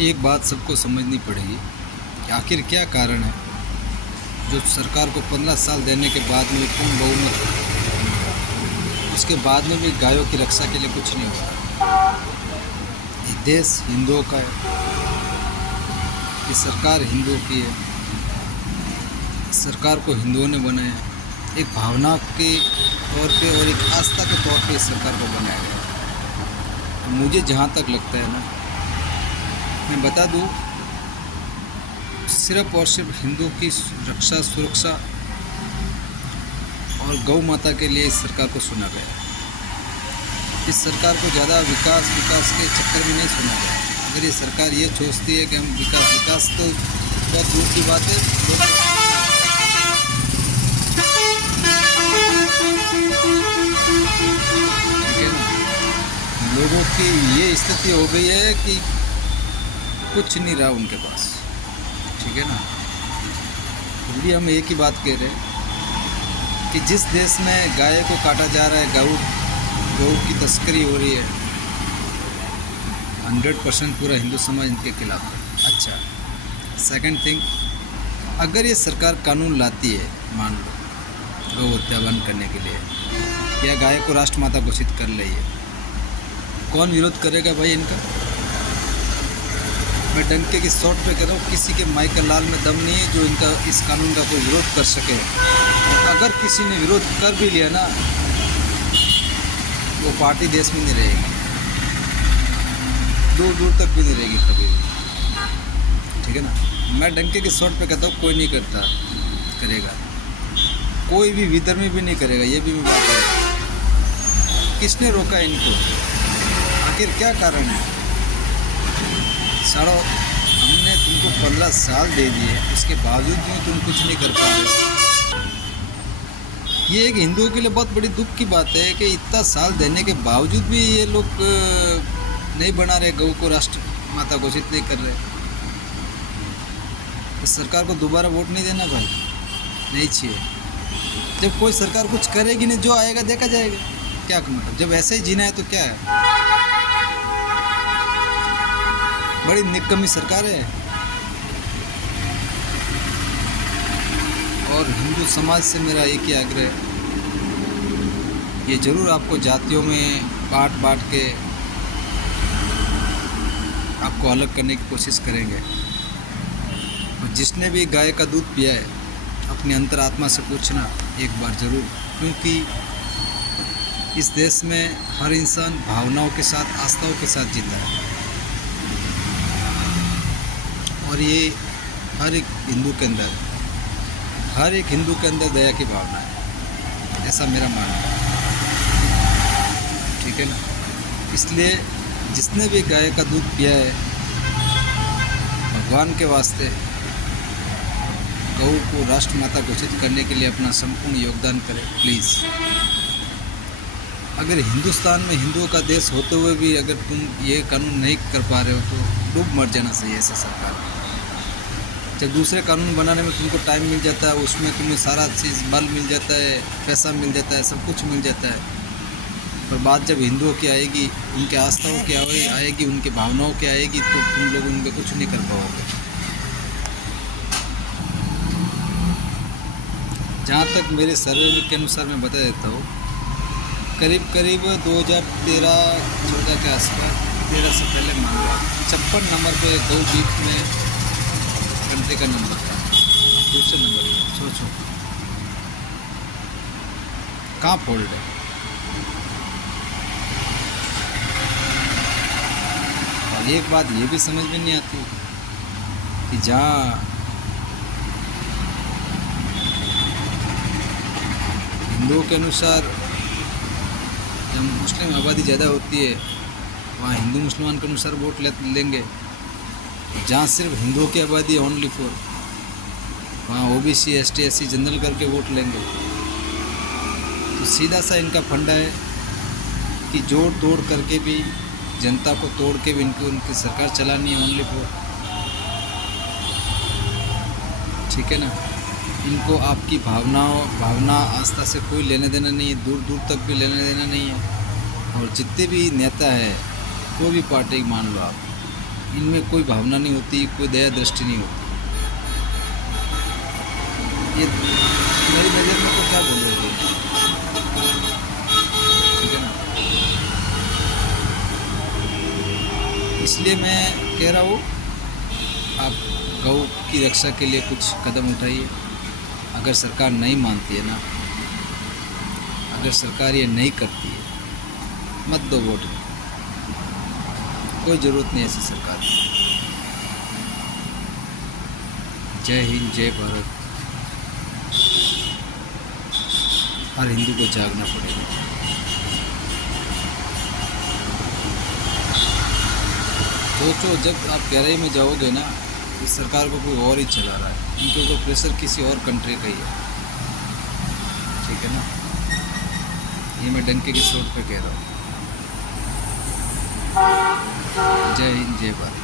एक बात सबको समझनी पड़ेगी कि आखिर क्या कारण है जो सरकार को 15 साल देने के बाद में पूर्ण बहुमत, उसके बाद में भी गायों की रक्षा के लिए कुछ नहीं हो रहा। ये देश हिंदुओं का है, ये सरकार हिंदुओं की है, सरकार को हिंदुओं ने बनाया, एक भावना के तौर पे और एक आस्था के तौर पे इस सरकार को बनाया गया। तो मुझे जहाँ तक लगता है ना, मैं बता दूँ, सिर्फ और सिर्फ हिंदुओं की रक्षा, सुरक्षा और गौ माता के लिए इस सरकार को चुना गया। इस सरकार को ज़्यादा विकास के चक्कर में नहीं चुना गया। अगर ये सरकार ये सोचती है कि हम विकास तो बहुत दूर की बात है, ठीक है ना। लोगों की ये स्थिति हो गई है कि कुछ नहीं रहा उनके पास, ठीक है ना। फिर भी हम एक ही बात कह रहे हैं कि जिस देश में गाय को काटा जा रहा है, गऊ की तस्करी हो रही है, 100% पूरा हिंदू समाज इनके खिलाफ है। अच्छा, सेकंड थिंग, अगर ये सरकार कानून लाती है, मान लो गौ हत्या बंद करने के लिए, या गाय को राष्ट्रमाता घोषित कर रही है, कौन विरोध करेगा भाई इनका? मैं डंके की चोट पे कह रहा हूँ, किसी के माई का लाल में दम नहीं है जो इनका इस कानून का कोई विरोध कर सके। अगर किसी ने विरोध कर भी लिया ना, वो पार्टी देश में नहीं रहेगी, दूर दूर तक भी नहीं रहेगी कभी भी, ठीक है ना। मैं डंके की चोट पे कहता हूँ, कोई नहीं करेगा, कोई भी विधर्मी भी नहीं करेगा, ये भी मैं बात करूँ। किसने रोका इनको? आखिर क्या कारण है? साड़ो, हमने तुमको 15 साल दे दिए, उसके बावजूद भी तुम कुछ नहीं कर पा रहे। ये एक हिंदुओं के लिए बहुत बड़ी दुख की बात है कि इतना साल देने के बावजूद भी ये लोग नहीं बना रहे, गौ को राष्ट्र माता घोषित नहीं कर रहे। इस सरकार को दोबारा वोट नहीं देना भाई, नहीं चाहिए। जब कोई सरकार कुछ करेगी नहीं, जो आएगा देखा जाएगा। क्या मतलब, जब ऐसे ही जीना है तो क्या है? बड़ी निकम्मी सरकार है। और हिंदू समाज से मेरा एक ही आग्रह है, ये ज़रूर आपको जातियों में बांट के आपको अलग करने की कोशिश करेंगे। और जिसने भी गाय का दूध पिया है, अपनी अंतरात्मा से पूछना एक बार ज़रूर, क्योंकि इस देश में हर इंसान भावनाओं के साथ, आस्थाओं के साथ जीता है, और ये हर एक हिंदू के अंदर दया की भावना है, ऐसा मेरा मानना है, ठीक है ना। इसलिए जिसने भी गाय का दूध पिया है, भगवान के वास्ते गौ को राष्ट्रमाता घोषित करने के लिए अपना संपूर्ण योगदान करें प्लीज़। अगर हिंदुस्तान में हिंदुओं का देश होते हुए भी अगर तुम ये कानून नहीं कर पा रहे हो, तो डूब मर जाना चाहिए ऐसे सरकार। जब दूसरे कानून बनाने में तुमको टाइम मिल जाता है, उसमें तुम्हें सारा चीज़ बल मिल जाता है, पैसा मिल जाता है, सब कुछ मिल जाता है, पर बात जब हिंदुओं की आएगी, उनके आस्थाओं की आएगी, उनके भावनाओं की आएगी, तो तुम लोग उनके कुछ नहीं कर पाओगे। जहाँ तक मेरे सर्वे के अनुसार मैं बता देता हूँ, करीब 2013-14 के आसपास, 13 से पहले मान लो 56 नंबर पे गौ बीफ में कंट्री का नंबर था, दूसरे नंबर पे। सोचो कहाँ फॉल्ट है। और एक बात ये भी समझ में नहीं आती कि जहाँ हिंदुओं के अनुसार जब मुस्लिम आबादी ज़्यादा होती है, वहाँ हिंदू मुसलमान के अनुसार वोट लेंगे। जहाँ सिर्फ हिंदुओं की आबादी ओनली 4, वहाँ ओबीसी, एसटी, एससी जनरल करके वोट लेंगे। तो सीधा सा इनका फंडा है कि जोड़ तोड़ करके भी, जनता को तोड़ के भी इनको उनकी सरकार चलानी है ओनली 4, ठीक है ना। इनको आपकी भावना आस्था से कोई लेने देना नहीं है, दूर दूर तक भी लेने देना नहीं है। और जितने भी नेता है, कोई भी पार्टी मान लो आप, इनमें कोई भावना नहीं होती, कोई दया दृष्टि नहीं होती। ये मेरी नज़र में तो क्या बोलोगे, ठीक है ना। इसलिए मैं कह रहा हूँ, आप गौ की रक्षा के लिए कुछ कदम उठाइए। अगर सरकार नहीं मानती है ना, अगर सरकार ये नहीं करती है, मत दो वोट, कोई ज़रूरत नहीं ऐसी सरकार की। जय हिंद, जय भारत। हर हिंदू को जागना पड़ेगा। सोचो, जब आप गहराई में जाओगे ना, इस सरकार को कोई और ही चला रहा है, इनके ऊपर प्रेशर किसी और कंट्री का ही है, ठीक है ना। ये मैं डंके के चोट पे कह रहा हूँ। जय हिंद, जय भारत।